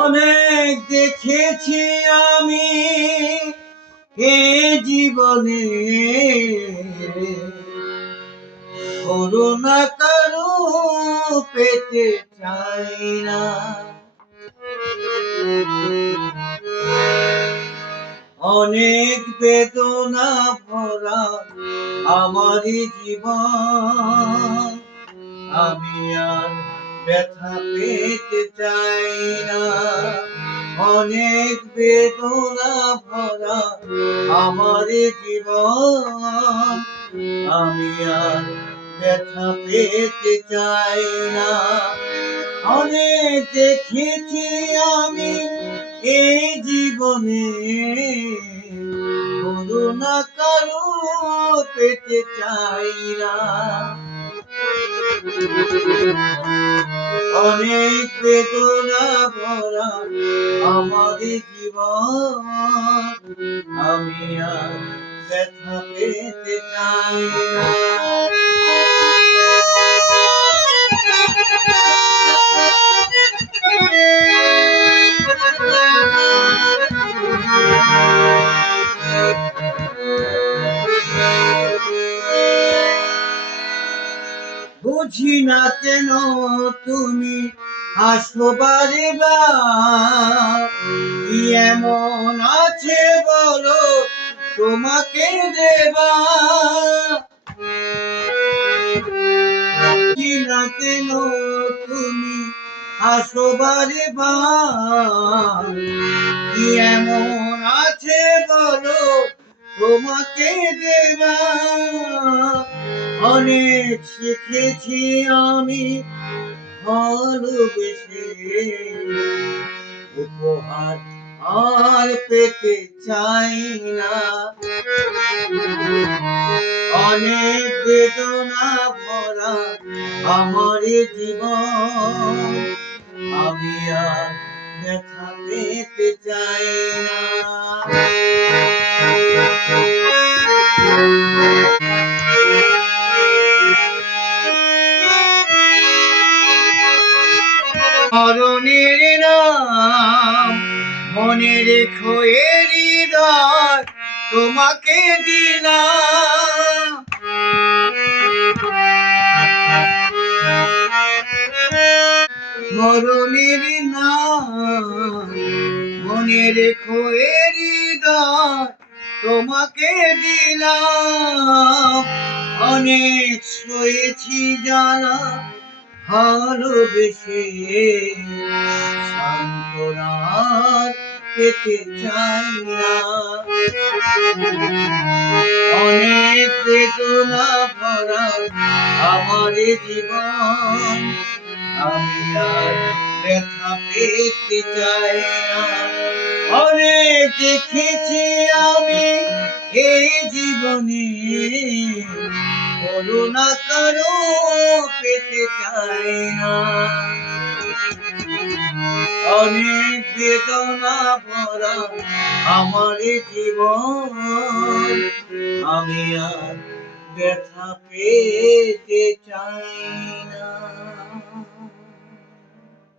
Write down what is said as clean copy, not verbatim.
অনেক দেখেছি আমি এ জীবনে, করুণা কারো পেতে চাই না। অনেক বেদনা ভরা আমারই জীবন, আমি আর ব্যথা পেতে চাই না। অনেক বেদনা ভরা আমারই জীবন, আমি আর ব্যথা পেতে চাই না। অনেক দেখেছি আমি এই জীবনে, করুণা কারো পেতে চাই না। অনেক বেদনা ভরা আমার জীবন, আমি আর ব্যথা পেতে চাই না। বুঝি না কেন তুমি আসো বারে বার, কি এমন আছে বলো তোমাকে দেবা। বুঝি না কেন তুমি আসো বারে বার, কি এমন আছে বলো তোমাকে দেবা। অনেক শিখেছি আমি ভালোবেসে, উপহার আর পেতে চাই না। অনেক বেদনা ভরা আমার জীবন, আমি আর ব্যথা পেতে চাই না। মরণের নাম মনে রেখো এ হৃদয় তোমাকে দিলাম। মরণের নাম মনে রেখো এ হৃদয় তোমাকে দিলাম। অনেক সয়েছি জ্বালা ভালোবেসে, সান্ত্বনার পেতে চাই না। অনেক বেদনা ভরা আমার জীবন, আমি আর ব্যথা পেতে চাই না। অনেক দেখেছি আমি এই জীবনে, করুণা কারো পেতে চাই না। অনেক বেদনা ভরা আমার জীবন, আমি আর ব্যথা পেতে চাই না।